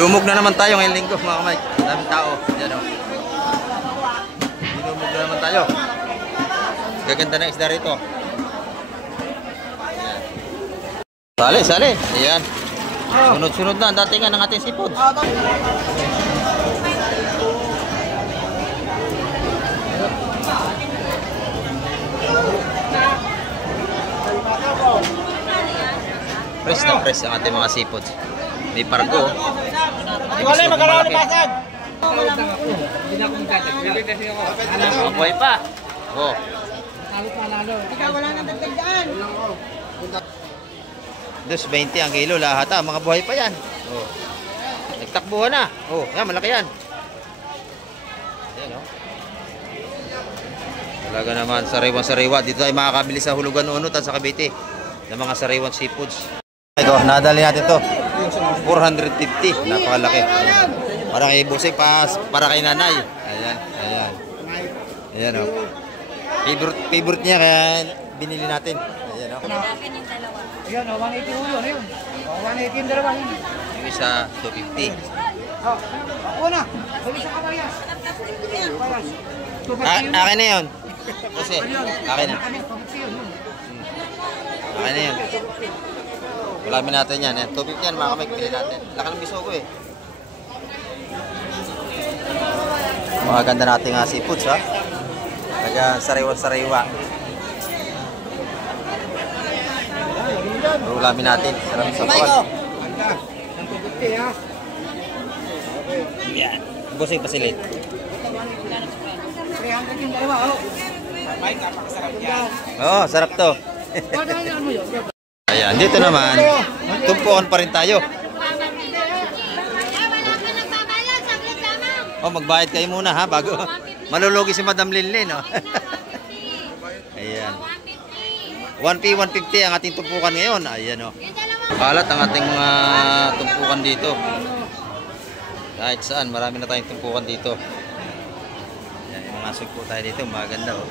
Dumog na naman tayo ngayong linggo mga kamay. Daming tao. Yan o. Dumog na naman tayo. Gaganda ng isda rito. Sali, sali. Ayan. Sunod-sunod na ang datingan ng ating seafood. Fresh na fresh ang ating mga seafood. May pargo. Wala, magkaraw ni Pasag. Buhay pa. Oh. Ikaw wala nang dagdagan. 2.20 ang kilo lahat ah. Mga buhay pa yan. Oh. Nagtakbuhan na. Oh, yan, malaki yan. Ayan, oh. Talaga naman, sariwan-sariwa. Dito ay makakabili sa Hulugan Unot at sa Cavite ng mga sariwan seafoods. Ito, nadali natin to. 450. Napakalaki. Para kay Busing, para kay nanay. Ayan, ayan. Ayan, oh. Favorite niya, kaya binili natin. Ayan, oh. Ayan, 180 ulo na yun. 180 yung dalawa yun. Yung isa, 250. Ako na. Huli sa kabayas. Akin na yun. Kasi, akin na. Akin na yun. Ulamin natin yan. 250 yan, mga kamay, pili natin. Laki ng biso ko eh. Mga ganda nating seafoods ha. Naga sariwa-sariwa. Ulamin natin. Sarap sa pot. Yan. Busing pasilit. 300 yung dalawa. Oo, sarap to. Ayan, dito naman, tumpukan pa rin tayo. Oh, magbayad kayo muna ha, bago malulugi si Madam Linlin. Oh. Ayan. 1P, 150 ang ating tumpukan ngayon. Ayan o. Kalat ang ating mga tumpukan dito. Kahit saan, marami na tayong tumpukan dito. Ayan, yung mga sugpo tayo dito, maganda o.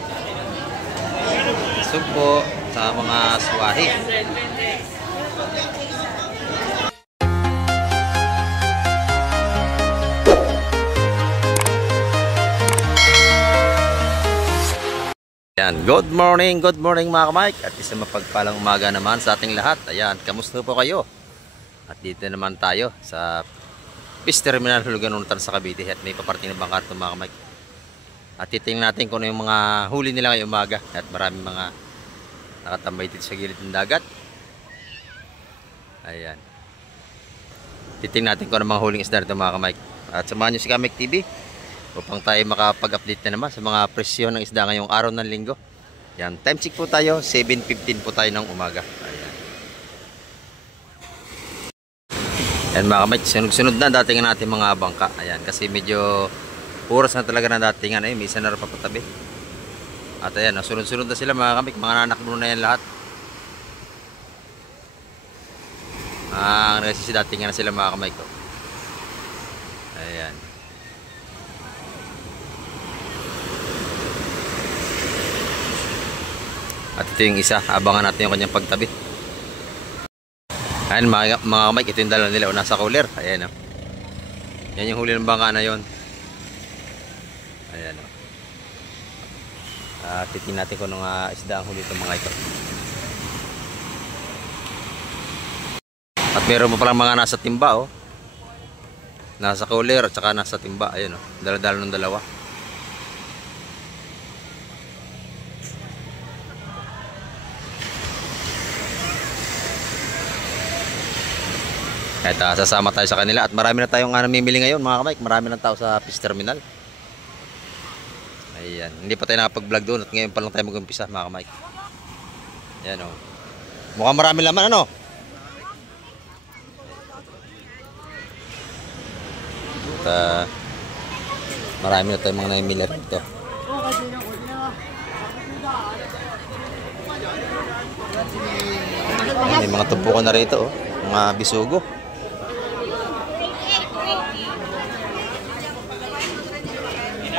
Sugpo sa mga swahi. Ayan, good morning mga kamay. At isang mapagpalang umaga naman sa ating lahat. Ayan, kamusta po kayo? At dito naman tayo sa Fish Terminal Hulugan Unot sa Cavite. At may paparting ng bangka ito mga kamay. At titingnan natin kung ano yung mga huli nila ngayong umaga. At maraming mga nakatambay dito sa gilid ng dagat. Ayan. Titingnan natin kung ano mga huling isda nito mga kamay. At samahan nyo si Kamek TV upang tayo makapag-update na naman sa mga presyo ng isda ngayong araw ng linggo. Yan, time check po tayo, 7:15 po tayo ng umaga. Ayan. Yan mga kamay, sunod-sunod na datingan natin mga bangka. Ayan, kasi medyo oras na talaga na datingan. Ay, may isa na rin papatabi. At ayan, sunod-sunod na sila mga kamay, mga nanakbo na yan lahat. Kasi datingan na sila mga kamay ko. Ayan. At ito yung isa, abangan natin yung kanyang pagtabi. Ayan mga kamay, ito yung dala nila o nasa cooler. Ayan o. Yan yung huli ng bangka na yun. Ayan o. Titingnan natin kung anong isda ang huli itong mga ito. At meron pa palang mga nasa timba o. Nasa cooler at saka nasa timba. Ayan o, dala-dala ng dalawa. Kahit sasama tayo sa kanila at marami na tayong namimili ngayon mga kamay. Marami na tao sa Fish Terminal. Ayan, hindi pa tayo nakapag-vlog doon at ngayon pa lang tayo mag-umpisa mga kamay. Ayan o. Mukhang marami laman ano? At marami na tayong mga namimili rito. May mga tumpukan na rito oh. Mga bisugo.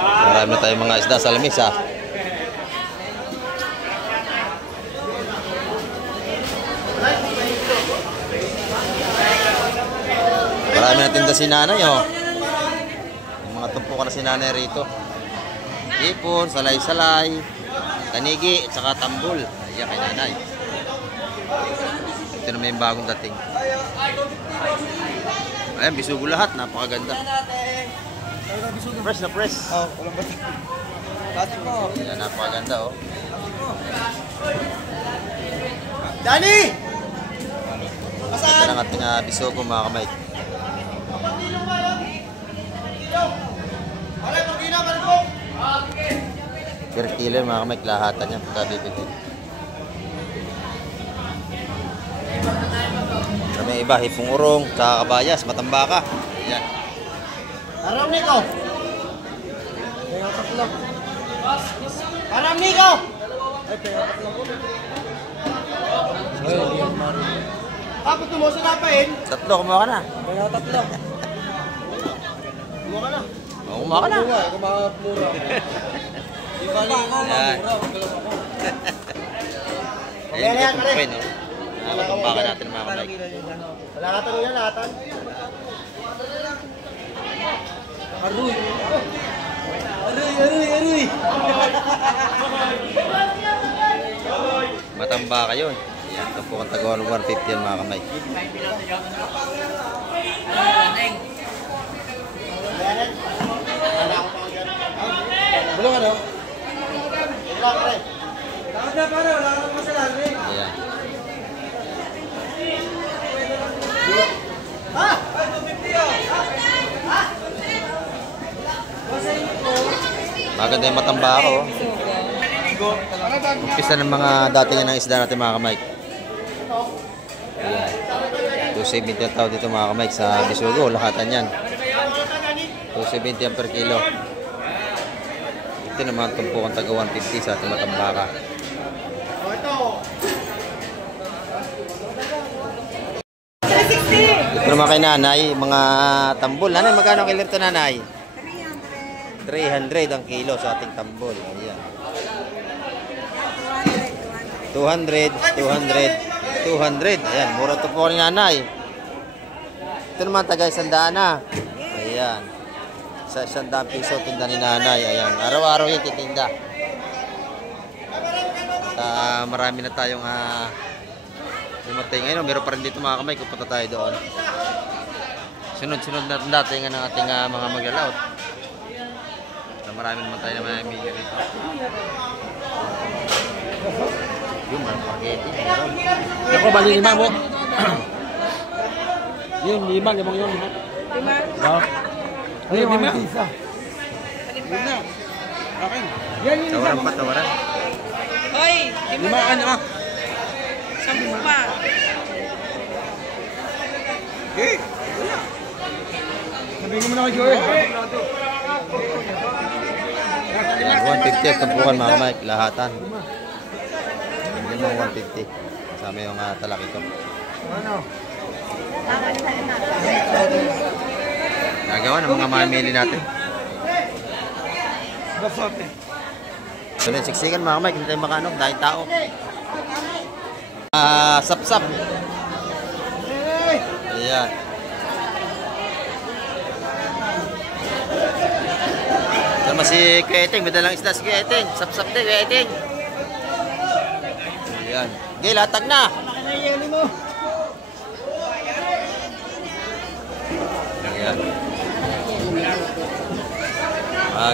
Marami na tayong mga isda sa lamis ha. Marami na tinda si nanay, oh. Yung mga tumpukan na si nanay rito. Ipon, salay-salay, tanigi, at saka tambol. Ayan kay nanay. Ito naman yung bagong dating. Ayan, bisugo lahat. Napakaganda. Fresh na fresh. Oh, walang bata. Dati ko. Ayan, napakaganda, oh. Dani! Ito ng ating bisugo, mga kamay. Per kilo, mga kamay, lahatan niya pagkabibigay. Kami iba, hipong urong, tsaka kabayas, matambaka. Ayan. Aram Nico! Kaya tatlo. Aram Nico! Ay, kaya tatlo. Tapos mo sinapain. Tatlo, kumuha ka na. Kaya tatlo. Kumuha ka na. Oo, kumuha ka na. Kumamura. Yung bali ko, Ayan. Ayan, ito itong pen, oh. Nakakatambaka natin, mga kamay. Wala ka tanong yan, lahatan. Aruy! Aruy! Matambaka yun. Ayan, ito po kang Tagalog 150 yan, mga kamay. Bulong ano? Lakad na para, wala ka masalan eh. Ayan. Maganda yung matambaka, oh. Umpisa ng mga datingan ng isda natin, mga kamay. Ayan. 270 ang tao dito, mga kamay, sa bisugo. Lahatan yan. 270 ang per kilo. Ito naman tumpukan taga 150 sa ating matambaka. Ito naman kay nanay, mga tambol. Nanay, magkano kilo ito, nanay? 300 ang kilo sa ating tambol. Ayan. 200, 200, 200. Ayan, mura ito po ni nanay. Ito naman taga 100 na. Ayan. Sa 100 piso tinda ni nanay. Ayan. Araw-araw yung titinda. At marami na tayong dumating. Ayun, meron pa rin dito, mga kamay. Pupunta tayo doon. Sunod-sunod na dating ng ating mga maglalaot. Marami naman tayo na mamimili rito. Yung mga spaghetti. Ako, bali lima mo. Yun, limang yun. Lima? Oo. Ayun, lima. Lima. Akin. Yan, yun. Tawaran pa, tawaran. Hoy! Lima ka na. 10 pa. Okay. Sabihin mo na kay Joel. Ayan, 150 ang tumpukan, mga kamay. Lahatan. Yan mga 150. Kasama yung talaki ko. Ano? Nagawa ng mga mamili natin. Gasote. So, siksikan, mga kamay. Kung tayo makano, dahil tao. Sap-sap. Ayan. Sama si Kuya Eting, may dalang isda si Kuya Eting. Sap-sap din, Kuya Eting. Ayan. Okay, latag na. Ayan.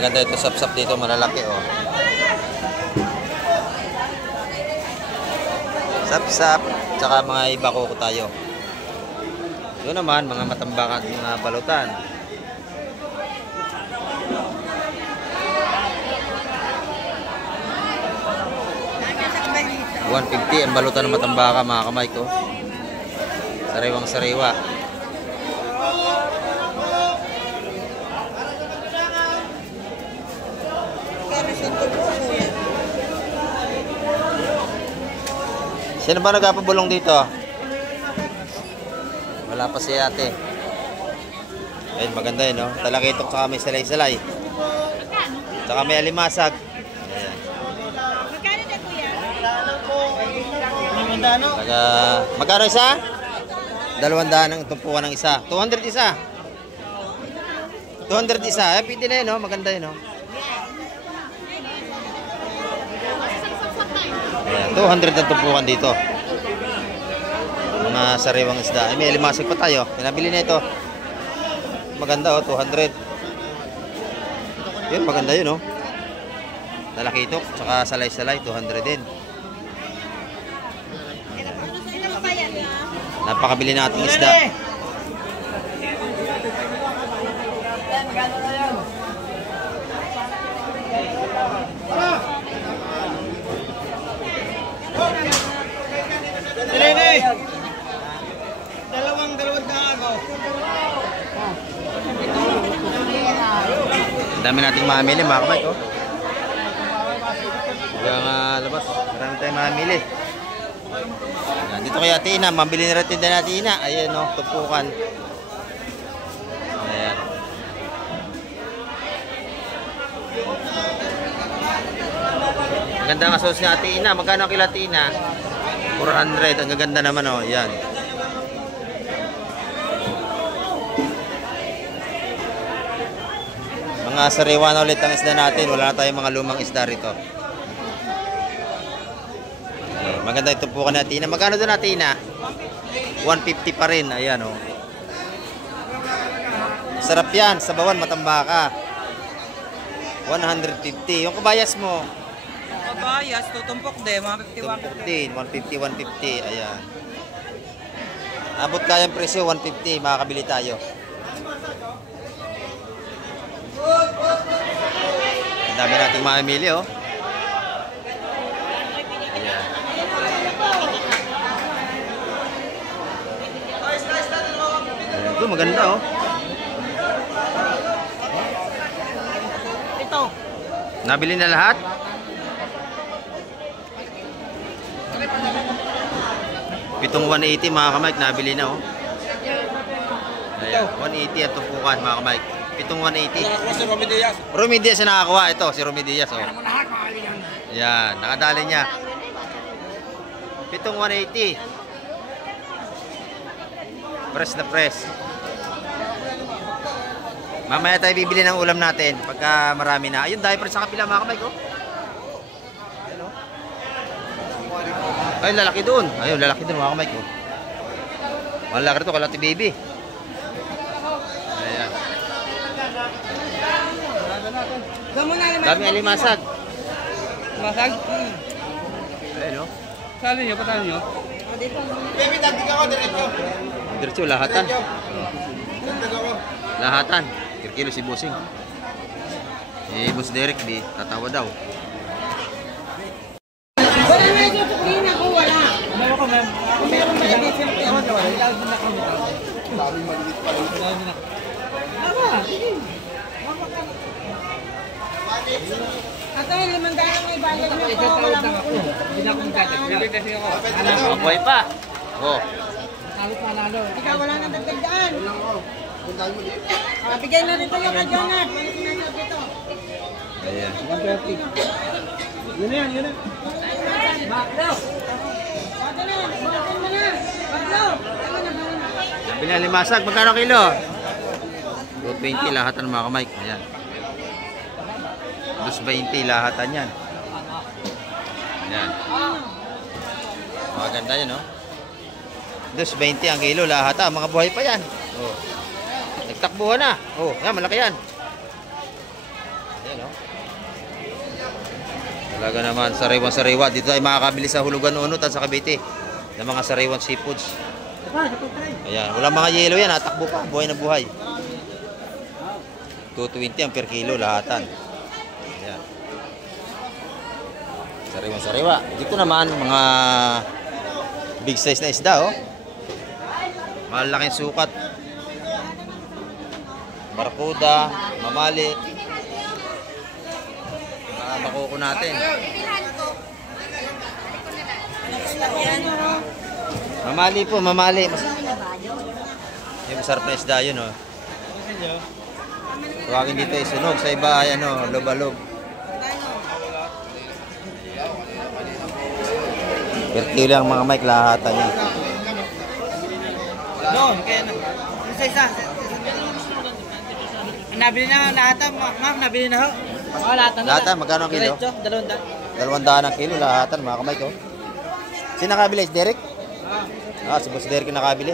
Ganda ito, sap-sap dito, malalaki, oh. Sap-sap, tsaka mga iba ko tayo. Doon naman, mga matambakan at mga balutan. $150 ang balutan ng matambaka, mga kamay ko. Sariwang sariwa. Sino ba nagpapabulong dito? Wala pa si ate. Ayun, maganda yun, no? Talakitok tsaka may salay-salay. Tsaka may alimasag. Ayan. Magkano na kuya? Magkano? Magkano isa? 200 ang tumpukan ng isa. 200 isa. 200 isa. Ay, pwede na yun, no? Maganda yun, no? Ayan, 200 ang tumpukan dito. Mga sariwang isda. Ay, may limasig pa tayo. Pinabili na ito. Maganda, oh, 200. Yun, maganda yun, no? Talakitok, tsaka salay-salay, 200 din. Napakabili nating isda. Nene! Dalawang na ako. Ang dami nating mamili, mga kamay, oh. Hanggang labas, marami tayong mamili. Yan, dito kay Ate Ina, mabili na rin tinda natin Ina. Ayan, no, tumpukan. Ayan. Ang ganda nga sauce ni Ate Ina. Magkano kila Ate Ina? 400. Ang gaganda naman, oh. Yan. Mga sariwa na ulit ang isda natin. Wala na tayong mga lumang isda rito. Maganda ito po ka natin. Magkano doon natin na? 150 pa rin. Ayan, oh. Sarap yan. Sabawan, matambaka. 150. Yung kabayas mo? Kabayas, tutumpok din. Mga 51. 150. Ayan. Abot kayang presyo, 150. Makakabili tayo. Ang dami nating mamili, oh. Ito, maganda, oh. Ito. Nabili na lahat? Pitong 180, mga kamay, nabili na, oh. Ayan, 180 at tumpukan, mga kamay. Pitong 180. Si Romy Diaz. Romy Diaz na nakakuha. Ito, si Romy Diaz, oh. Ayan, nakadali niya. Pitong 180. Press na press. Mamaya tayo bibili ng ulam natin pagka marami na. Ayun, diaper sa kapila, mga kamay ko. Ay, lalaki doon. Ayun, lalaki doon, mga kamay ko. Malaki rito, kalati baby. Ayan. Dami alimasag. Masag? Ayun, oh. Sali nyo, patalo nyo. Baby, dagdig ako, diretso. Diretso, lahatan. Dagdig ako. Lahatan. Kilo si Bossing. Eh, Boss Derek, di tatawa daw. Wala na ito, tuklin ako, wala. Meron ko, ma'am. Kung meron ba yung isip ko, ilagin na kami. Dami maliit pa rin. Ilagin na. Ato, 500 may bayad na Ito, po. tawag lang ako. Hindi na akong gadag. Bibig kasi ako. Buhay pa. Oh. Tawag panalo. Ikaw, wala nang dagdagan. Bigay na rin tayo kay Jonat. Ayan. 130. Yun na yan, yun na. Baklo! Bato na, bato mo na. Bato! Nabili na limasag. Magkano kilo? 220 lahatan, mga kamay. Ayan. 220 lahatan yan. Ayan. Maganda yan, no? 220 ang kilo lahatan. Mga buhay pa yan. Oh. Nagtakbuhan na. Oh, yan, malaki yan. Ayan, no? Talaga naman, sariwan-sariwa. Dito tayo makakabili sa Hulugan Unot at sa Cavite ng mga sariwan seafoods. Ayan, walang mga yelo yan. Takbo pa, buhay na buhay. 220 ang per kilo lahatan. Ayan. Sariwan-sariwa. Dito naman, mga big size na isda, oh. Malaking sukat. Barkuda, mamali. Mga bakuko natin. Mamali po, mamali. Yung masarap na isda yun, oh. Tawagin dito isunog, sa iba ay ano, lobalog. Per kilo lang, mga mic, lahatan yan. Doon, kaya na. Isa. Nabili na lahat, ma'am, nabili na ho. Oo, lahat na. Lahatan, magkano ang kilo? Diretso, 200. 200 ang kilo, lahatan mga kamay ko. Sino nakabili? Si Derek? Si Boss Derek yung nakabili.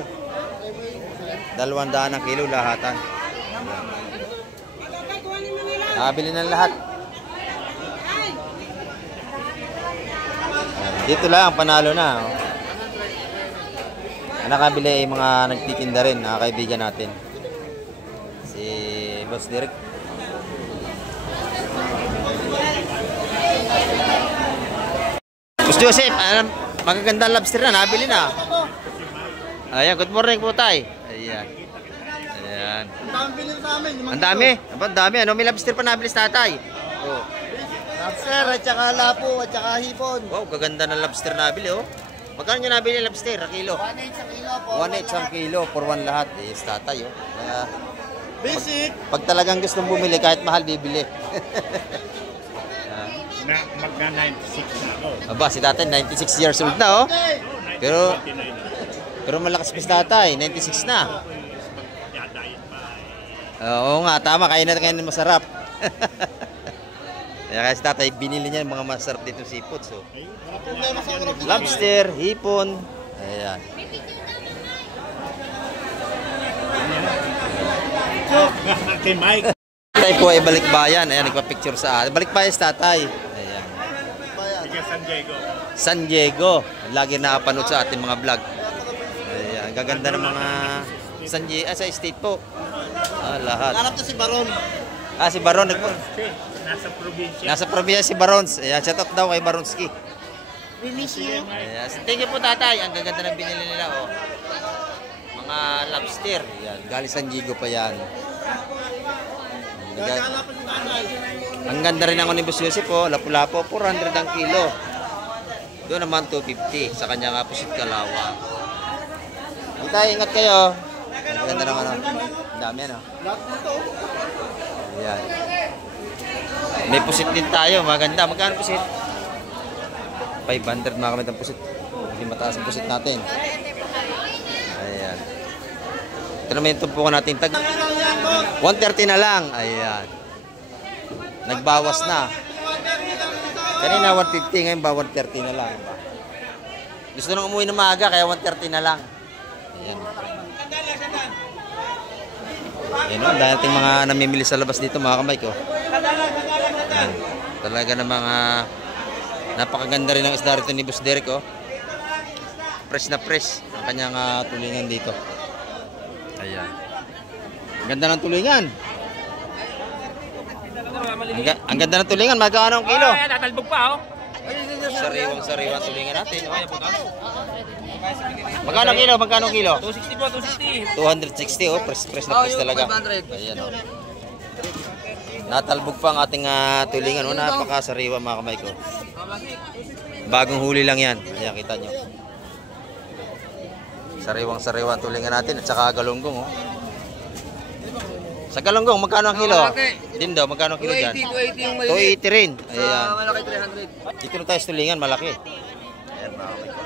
200 ang kilo, lahatan. Nakabili na lahat. Dito lang, panalo na. Nakabili ay mga nagtitinda rin, mga kaibigan natin. Si Boss Derek. Boss Joseph, magagandang lobster na, nabili na. Ayan, good morning po tay. Ayan. Ayan. Ang dami bilhin sa amin. Ang dami. Ang dami. Ano, may lobster pa nabili sa tatay. Oh. Lobster at saka lapo at saka hipon. Wow, gaganda ng lobster nabili oh. Magkano nyo nabili yung lobster? A kilo? 1.8 sa kilo po. 1.8 ang kilo, for one lahat. Yes, tatay oh. Kaya, Basic. pag talagang gustong bumili, kahit mahal, bibili. Na magna 96 na ako. Aba, si tatay, 96 years old na oh. Pero malakas pa si tatay, 96 na. Oo nga, tama, kain na kain masarap. Kaya si tatay, binili niya yung mga masarap dito seafood. So, lobster, hipon. Ayan. Kay Mike. Tatay po ay balikbayan. Ayan, nagpa-picture sa atin. Balikbayan si tatay. Ayan. Taga San Diego. San Diego. Lagi nakapanood sa ating mga vlog. Ayan, gaganda ng mga San Diego, sa state po. Lahat. Harap to si Baron. Si Baron. Nasa probinsya. Nasa probinsya si Barons. Ayan, shout out daw kay Baronski. We miss you. Ayan. Thank you po tatay. Ang gaganda ng binili nila. Oh. Mga lobster. Ayan. Galing San Diego pa yan. Ang ganda rin ako ni Boss Joseph po. Lapu-lapo. 400 ang kilo. Doon naman 250. Sa kanya nga po si Kalawa. Tay, ingat kayo. Ang ganda ng ano. Ang dami ano. Ayan. May pusit din tayo. Maganda. Magkano pusit? 500 mga kamit ang pusit. Hindi mataas ang pusit natin. Ayan. Ito naman yung tumpukan natin. 130 na lang. Ayan. Nagbawas na. Kanina 150. Ngayon ba 130 na lang. Gusto nang umuwi ng maaga kaya 130 na lang. Ayan. Ayan o. Dahil ating mga namimili sa labas dito mga kamay ko. Ayan. Talaga na mga napakaganda rin ng isda rito ni Boss Derek oh. Fresh na fresh ang kanyang tulingan dito. Ayan. Ang ganda ng tulingan. Ang ganda ng tulingan. Magkano ang kilo? Tatalbog pa oh. Sariwang tulingan natin. Oh. Magkano ang kilo? Magkano ang kilo? 260 po, 260. 260 oh. Fresh na fresh talaga. Ayan oh. Natalbog pa ang ating tulingan. Oh. Napakasariwa mga kamay ko. Bagong huli lang yan. Ayan, kita nyo. Sariwang-sariwa ang tulingan natin. At saka galunggong. Oh. Sa galunggong, magkano ang kilo? Din daw, magkano ang kilo dyan? 280 yung maliit. 280 rin. Ayan. Sa malaki 300. Dito na tayo sa tulingan, malaki. Ayan, mga kamay ko.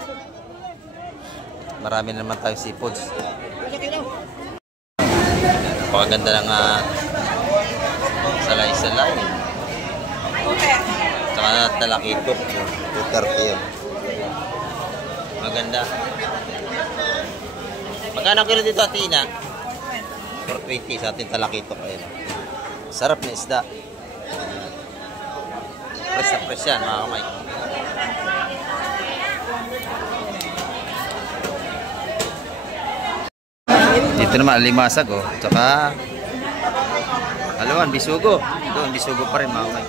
Marami na naman tayong seafoods. Napakaganda ng salay-salay. Saka talakito. 230 yun. Maganda. Magkano kilo dito Atina? 420 sa ating talakito. Ayan. Sarap na isda. Fresh na fresh yan mga kamay. Dito naman alimasag oh. Tsaka alawan, bisugo. Doon, bisugo pa rin mga kamay.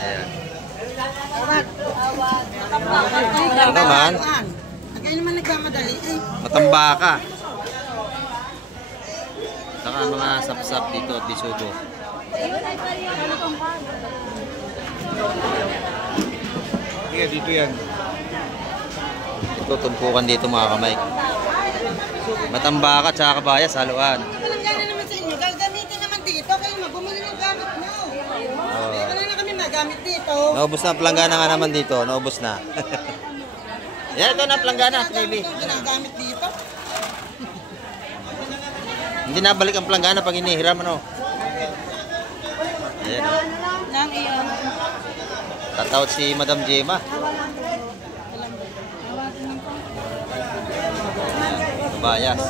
Ayan. Ano naman? Kaya naman nagkamadali eh. Matambaka. Saka mga sap-sap dito at bisugo. Sige, dito yan. Ito, tumpukan dito mga kamay. Matambaka at saka kabayas, haluan. Walang gana naman sa inyo. Gagamitin naman dito. Kayo bumili ng gamit mo. Wala na kami magamit dito. Naubos na ang planggana nga naman dito. Naubos na. Yan, ito na ang planggana, baby. Ginagamit dito. Hindi nabalik ang planggana pag inihiram, ano? Ayan, oh. Nang iyon. Tatawad si Madam Gemma. Kabayas.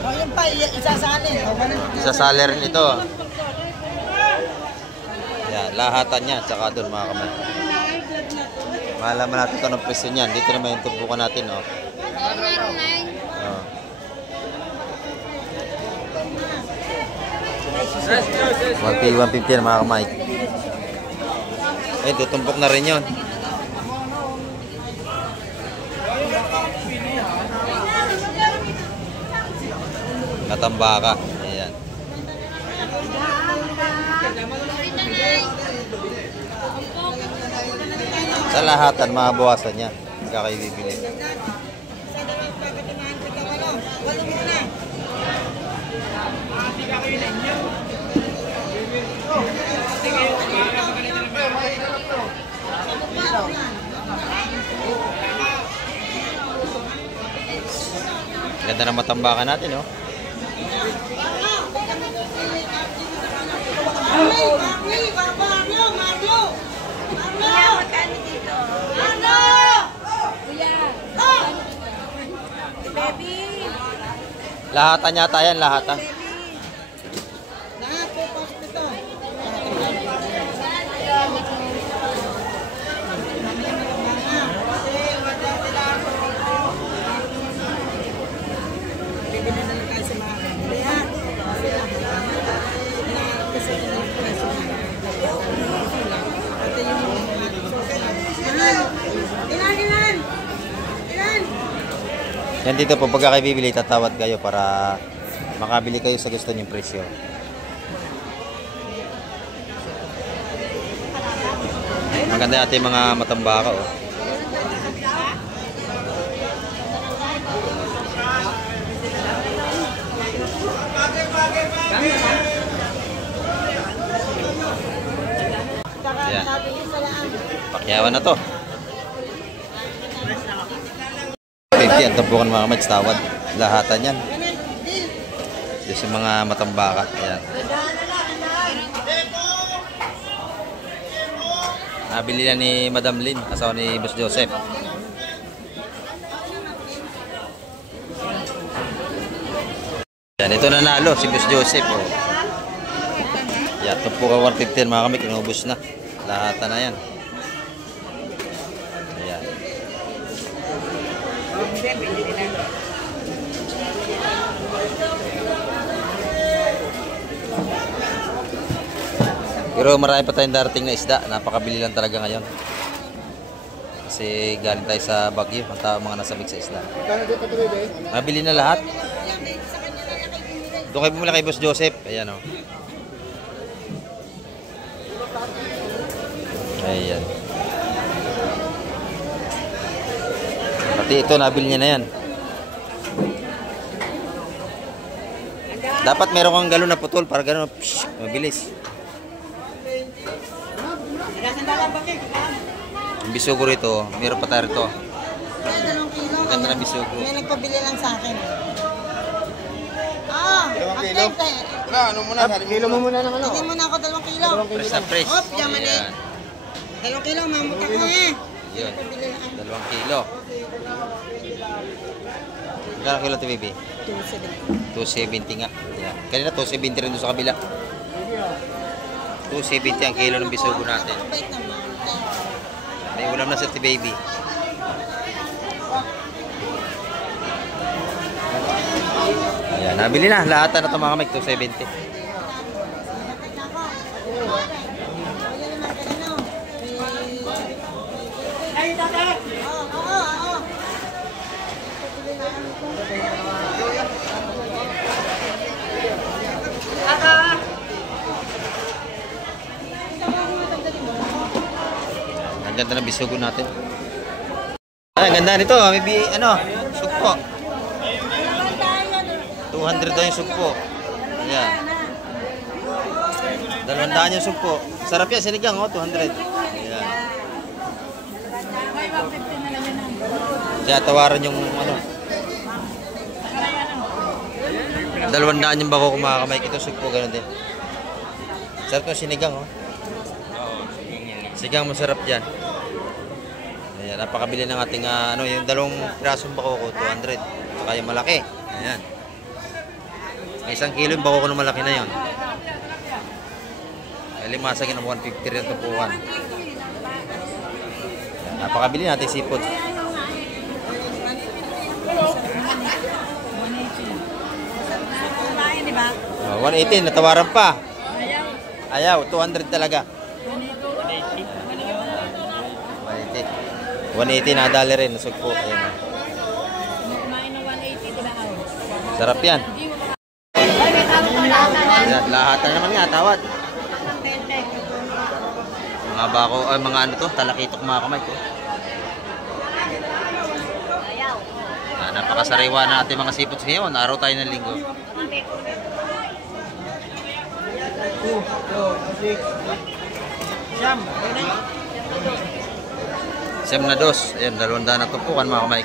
O yun pa, isasalin. Isasali rin ito. Yan, lahatan niya. Tsaka doon mga kamay. Malaman natin ito ng presyo niyan. Dito naman yung tubukan natin, oh. Oh. $150 na mga kamay. Eh, tutumpok na rin yun. Natambaka. Ayan. Sa lahatan, mabawasan niya. Kaya kayo bibili. Ganda ng matambakan natin, oh. Lahatan yata yan, lahatan. Yan dito po, pagka kayo bibili, tatawad kayo para makabili kayo sa gusto niyong presyo. Maganda natin mga matambaka, oh. Yan. Pakyawan na to. 50 ang tampukan mga mads, tawad. Lahatan yan. Dito sa mga matambaka. Ayan. Nabili na ni Madam Lynn, asawa ni Boss Joseph. Yan, ito nanalo si Boss Joseph. Oh. Yan, tampukan 150 mga kami, kinubos na. Lahatan na yan. Ayan. Pero marami pa tayong darating na isda. Napakabili lang talaga ngayon. Kasi galing tayo sa Baguio. Ang tao mga nasabik sa isda. Mabili na lahat. Doon kayo bumula kay Boss Joseph. Ayan, o. Ayan. Pati ito, nabili niya na yan. Dapat meron kang galon na putol para gano'n, mabilis. Ang bisugo rito, meron pa tayo rito. Ang ganda ng bisugo. May nagpabili lang sa akin. Ah, kilo? Wala, ano muna? Kilo mo muna ng ano? Tingin mo na ako 2 kilo. Fresh na fresh. Hop, yaman eh. 2 kilo, mamuta ko eh. Yun, 2 kilo. Magkano kilo ito, baby? 270 nga. Yan. Kanina 270 rin doon sa kabila. 270 ang kilo ng bisugo natin. May ulam na sa baby. Ayan, nabili na. Lahat na ito mga kamig, 270. Ang ganda ng bisugo natin. Ay, ang ganda nito. May ano, sugpo. 200 daw yung sugpo. Ayan. 200 yung sugpo. Sarap yan, sinigang, oh, 200. Ayan. Kaya tawaran yung ano. 200 yung bako mga kamay. Ito sugpo ganun din. Sarap ng sinigang oh. Sigang masarap dyan. Ayan, napakabili ng ating ano, yung 2 pirasong bako ko, 200. Saka yung malaki. Ayan. May 1 kilo yung bako ko na malaki na yun. Limasag ng 150 rin tupuan. Napakabili natin seafood. 180, natawaran pa. Ayaw, 200 talaga. 180 na dali rin, nasugpo. Ayan. Sarap yan. Ayan, lahat na naman nga, tawad. Mga bako, ay mga ano to, talakitok mga kamay ko. Napakasariwa na ating mga seafoods ngayon. Araw tayo ng linggo. Siyam na dos. Ayan, 200 na tumpukan mga kamay.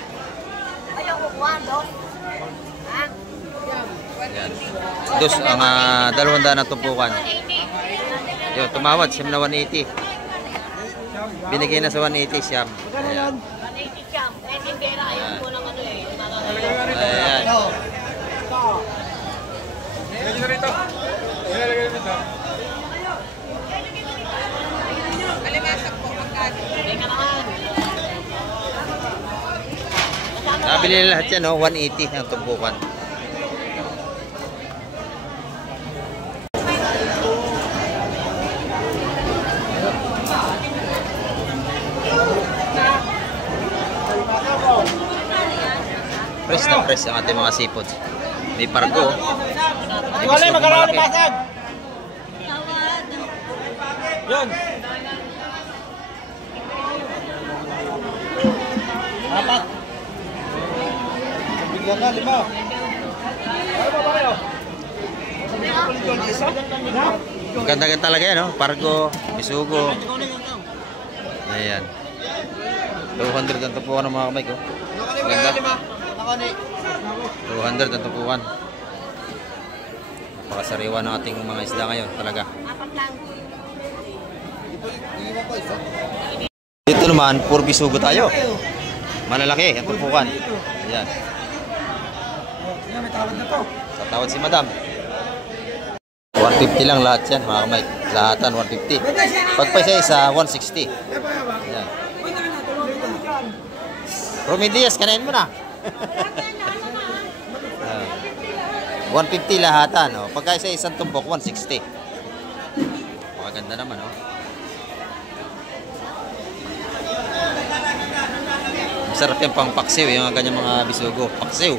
Ayan. Dos ang 200 na tumpukan. Yun, tumawad. Siyam na 180. Binigay na sa 180 siyam. Ayan. Ayan. Nabili na lahat yan, no? 180 ang tumpukan. Press na press ang ating mga seafoods. May pargo. Wala, magkakaroon ng basag. Yun. Apat. Bigyan na, 5. Ano ba kayo? Ganda-ganda talaga yan, no? Pargo, bisugo. Ayan. 200 ang tupuan ng mga kamay ko. Ganda. 200 ang tupuan. Napakasariwa ng ating mga isda ngayon talaga. Dito naman, puro bisugo tayo. Malalaki ang tupukan. Ayan. May tawad na to. Sa tawad si Madam. 150 lang lahat yan mga kamay. Lahatan 150. Pag pa isa 160. Ayan. Romy Diaz, kanain mo na. 150 lahatan. Oh. Pagka isa isang tumbok, 160. Maganda naman. Oh. Masarap yung pang paksiw. Yung ganyan mga bisugo. Paksiw.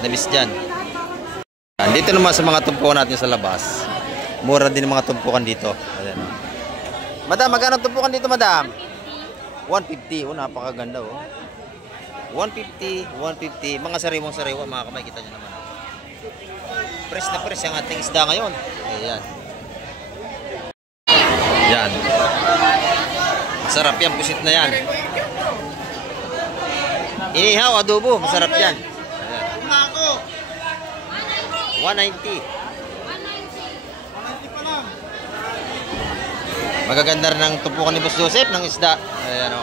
Nabis dyan. Dito naman sa mga tumpukan natin sa labas. Mura din mga tumpukan dito. Ayan. Madam, magkano tumpukan dito, madam? 150. Oh, napakaganda. Oh. 150, 150. Mga sariwang sariwa, mga kamay, kita nyo naman. Press na press ang ating isda ngayon. Ayan. Yan. Masarap yan, pusit na yan. Inihaw, adobo, masarap yan. Ayan. 190. Magaganda rin ang tumpukan ni Boss Joseph ng isda. Ayan o.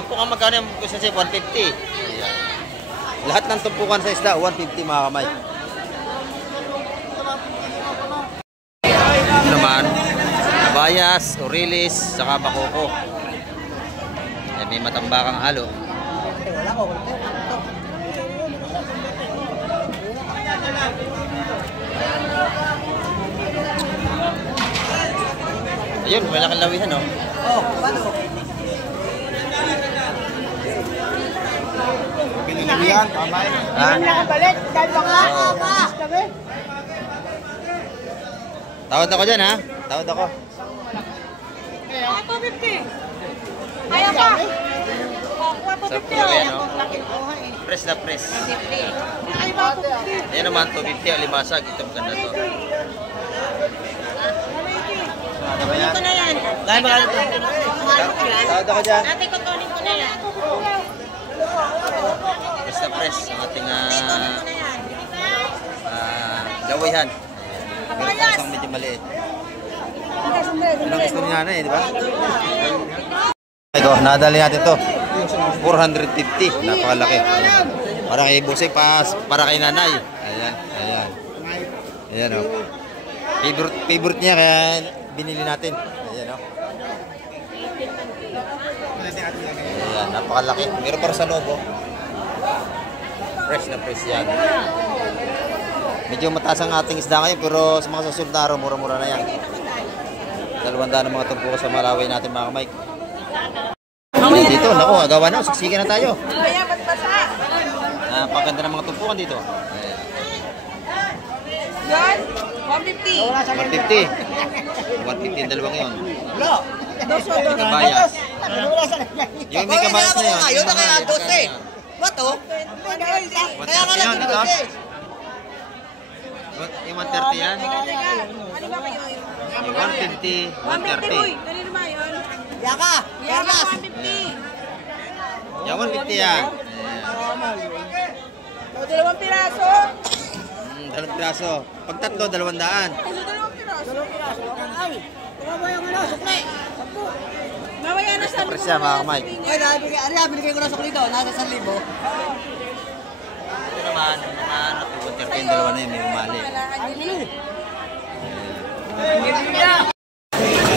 Tumpukan magkano yung Boss Joseph? 150. Ayan. Lahat ng tumpukan sa isda, 150 mga kamay. Ito naman, nabayas, orilis, saka bakoko. Ayan, may matambakang halo. Wala ko. Ayun, malaking lawihan, no? Oh, paano? Binilihan, kamay. Ha? Nakabalik, dahil mga Tawad ako dyan, ha? Tawad ako. 250. Kaya pa. Sarap talaga yan, no? Press na press. Ay, ba 250? Ayan naman, 250 ang limasag. Ito maganda to. Kunin ko na yan. Tawad ako dyan. Ate, kukunin ko Press na press ang ating gawihan. Meron pa isang medyo maliit. Ilang gusto niya na di ba? Ito, nadali natin to. 450. Napakalaki. Para kay Busay, para kay nanay. Ayan, ayan. Ayan o. Favorite niya kaya binili natin. Ayan o. Ayan, napakalaki. Meron para sa loob o. Fresh na fresh yan. Medyo mataas ang ating isda ngayon pero sa mga susunod na araw, mura-mura na yan. 200 ng mga tumpukan sa Malaway natin mga Mike. Dito, naku, agawan na. Siksikan na tayo. Napaganda ng mga tumpukan dito. Yan, 150. 150 ang dalawang yun. Doso. Kabayas. Yung may kabayas na yun. Ayun na kaya 12. What oh? Kaya nga lang ito. Yung 130 yan? Ano ba kayo? Yung 150, 130. Kanino ba yun? Yaka! 150. Yung 150 yan. Dalawang piraso. Dalawang piraso. Pag tatlo, 200. Dalawang piraso. Ay, tumabay ang ano, sukli. Mawaya na sa Presya mga Mike. Ay, binigay ko na sukli daw, nasa 1,000. Ito naman, yung 130 yung dalawa na yun, may umali.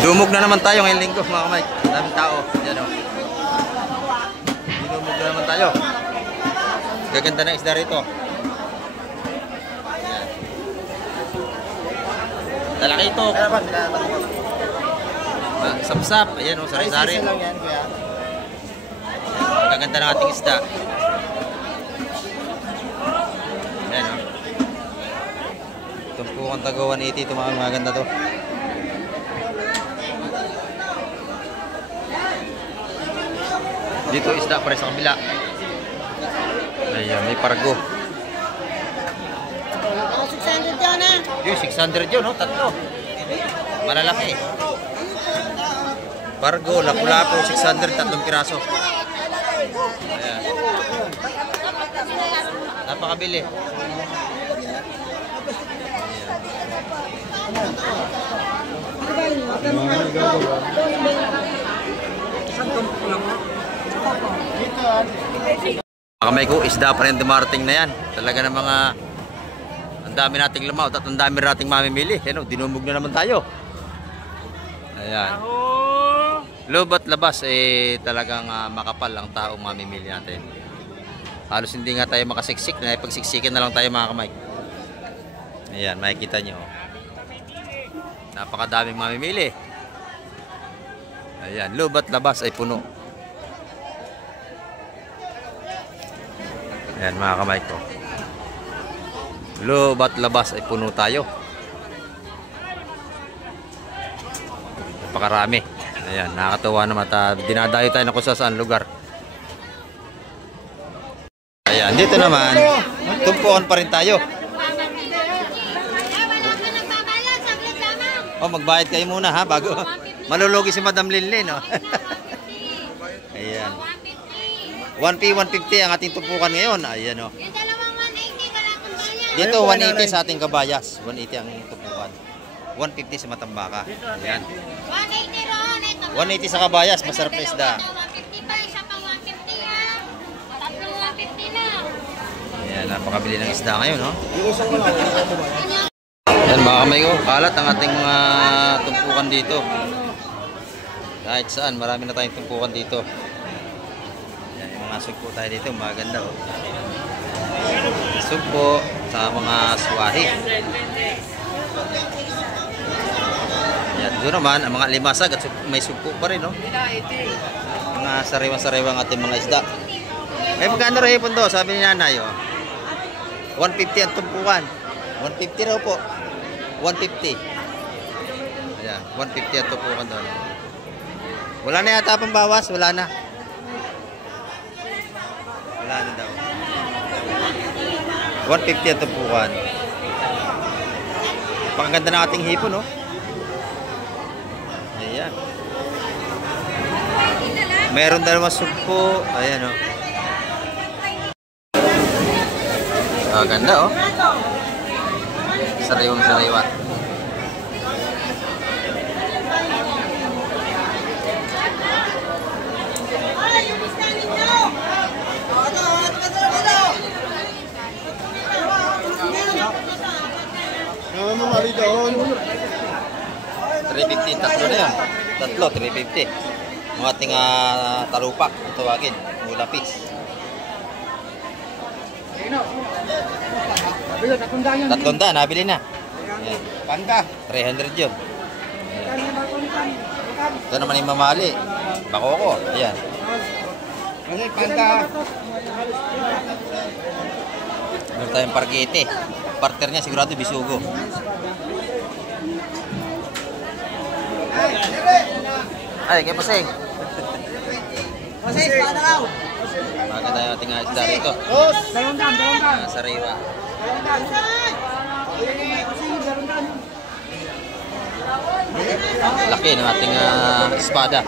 Dumog na naman tayo ngayong linggo mga Mike. Daming tao. Yan o. Dumog na naman tayo. Gaganda ng isda rito. Ayan. Talaki ito. Sapsap. Ayan o, sari-sari. Gaganda ng ating isda. Ayan o. Tumpukan taga 180 ito mga maganda to. Dito isda pare sa kabila. Ayan, may pargo. 600 yan ah. Yung 600 yun, no? Tatlo. Malalaki. Pargo, lapu-lapu, 600, tatlong piraso. Ayan. Napakabili. Kamay ko, isda pa rin dumarating na yan. Talaga ng mga ang dami nating lumaw at ang dami nating mamimili. Ano, dinumog na naman tayo. Ayan. Loob at labas talagang makapal ang taong mamimili natin. Halos hindi nga tayo makasiksik, na pagsiksikin na lang tayo mga kamay. Ayan, makikita nyo. Napakadaming mamimili. Ayan, loob at labas ay puno. Ayan mga kamay ko. Loob at labas ay puno tayo. Napakarami. Ayan, nakakatawa naman. Dinadayo tayo na kung saan lugar. Ayan, dito naman, tumpukan pa rin tayo. Oh, magbayad kayo muna ha, bago malulugi si Madam Linlin. Oh. Ayan. 1P, 150 ang ating tumpukan ngayon. Ayan o. Yung dalawang 180, wala akong bayad. Dito 180 sa ating kabayas. 180 ang tumpukan. 150 sa Matambaka. Ayan. 180 roon. Ito. 180 sa kabayas, masarap na isda. 150 pa, isa pang 150 ha. Tatlong 150 na. Ayan, napakabili ng isda ngayon, no? Ayan, mga kamay ko, kalat ang ating mga tumpukan dito. Kahit saan, marami na tayong tumpukan dito. Ayan, yung mga sugpo tayo dito, maganda, oh. Sugpo sa mga swahi. Ayan, doon naman, ang mga limasag at may sugpo pa rin, no? Mga sariwa-sariwa ang ating mga isda. Eh, magkano rin po do? Sabi ni nanay, oh. 150 ang tumpukan. 150 raw po. 150. Ayan, 150 ang tumpukan doon. Wala na yata pang bawas, wala na. Wala na daw. 150 ang tumpukan. Pakaganda ng ating hipon, no? Ayan. Meron dalawang sugpo. Ayan, oh. Ah, ganda, oh. Sariwang sariwa. Ay, yung isda ninyo! Ano mo mali doon? 350 tatlo na yun. Tatlo, 350. Mga ating talupak, tawagin, mulapis. Tatlong daan, nabili na. Ayan. Panda. 300 yun. Ito naman yung mamali. Bakoko, ayan. Kasi panda. Meron tayong pargete. Partner niya sigurado bisugo. Ay, kaya paseng. Kasi, paano raw? Maganda yung ating isda rito. Dalawang daan. Sariwa. Laki ng ating espada.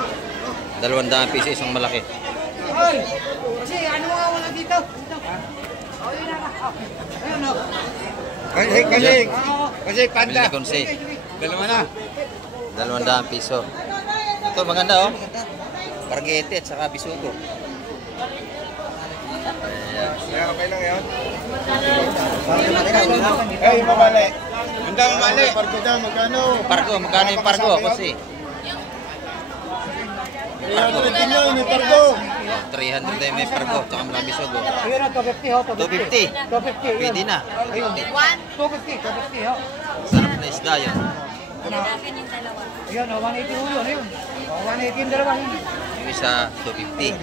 200 piso isang malaki. Kasi, ano nga wala dito? Ayun, no? Kasi Bili panda. ni Konse. Dalawa na. 200 piso. Ito maganda oh. Pargete at saka bisugo. Ayan. Okay lang yan. Eh, mamali. Handa mamali. Parko dyan, magkano? Pargo, magkano yung pargo? Kasi 300 din yun, may parko. 300 na yung may pargo, tsaka mga bisugo. Ayun na, 250 ho, 250. 250. Pwede na. 250 ho. Sarap na isda yun. Ayun, 180 ho yun, ayun. 180 yung dalawa yun. Yung isa, 250.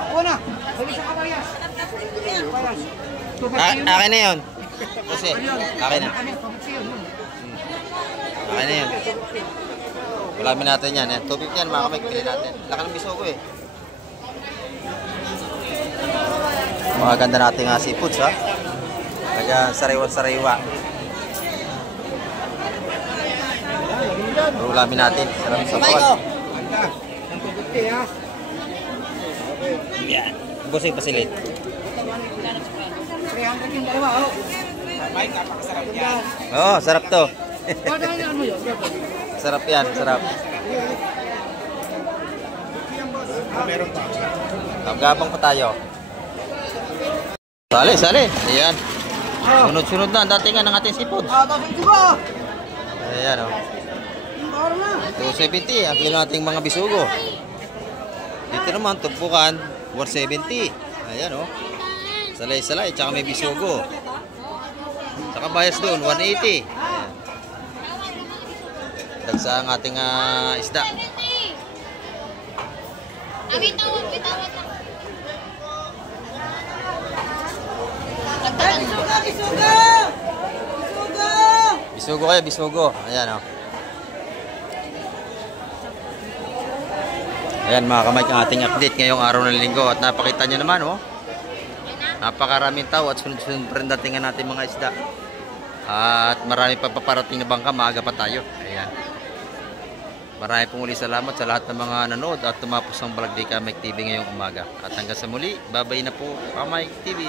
Ako na, balik sa kabayas. Kabayas. 250 yun. Akin na yun. Kasi, akin na. Ano, 250 yun. Akin na yun. Ulamin natin yan. 250 yan, mga kamay. Pili natin. Laki ng bisugo eh. Mga ganda natin nga seafoods ha. Kaya sariwa-sariwa. Ulamin natin. Sarap sa bawal. Panda. 250 ha. Yan. Busing pasilit. 300 yung dalawa ho. Oo, sarap to. Paano mo yun? Sarap yan, sarap. Meron pa. Gabang pa tayo. Sali, sali. Ayan. Sunod-sunod na ang datingan ng ating seafood. Tapos juga. Ayan o. Baro na. 270 ang kilo nating mga bisugo. Dito naman, tumpukan, 170. Ayan o. Salay-salay, tsaka may bisugo. Tsaka bayas doon, 180. Ayan. Dagsa ang ating isda. May tawad lang. Ay, bisuga, bisuga. Bisuga. Bisugo kayo, bisugo. Ayan o. Ayan mga kamay ang ating update ngayong araw ng linggo. At napakita nyo naman oh. Napakaraming tao at sunod-sunod pa rin datingan natin mga isda. At marami pa paparating na bangka, maaga pa tayo. Ayan. Marami pong uli salamat sa lahat ng mga nanood at tumapos ang Vlog Day Kamay TV ngayong umaga. At hanggang sa muli, babay na po Kamay TV.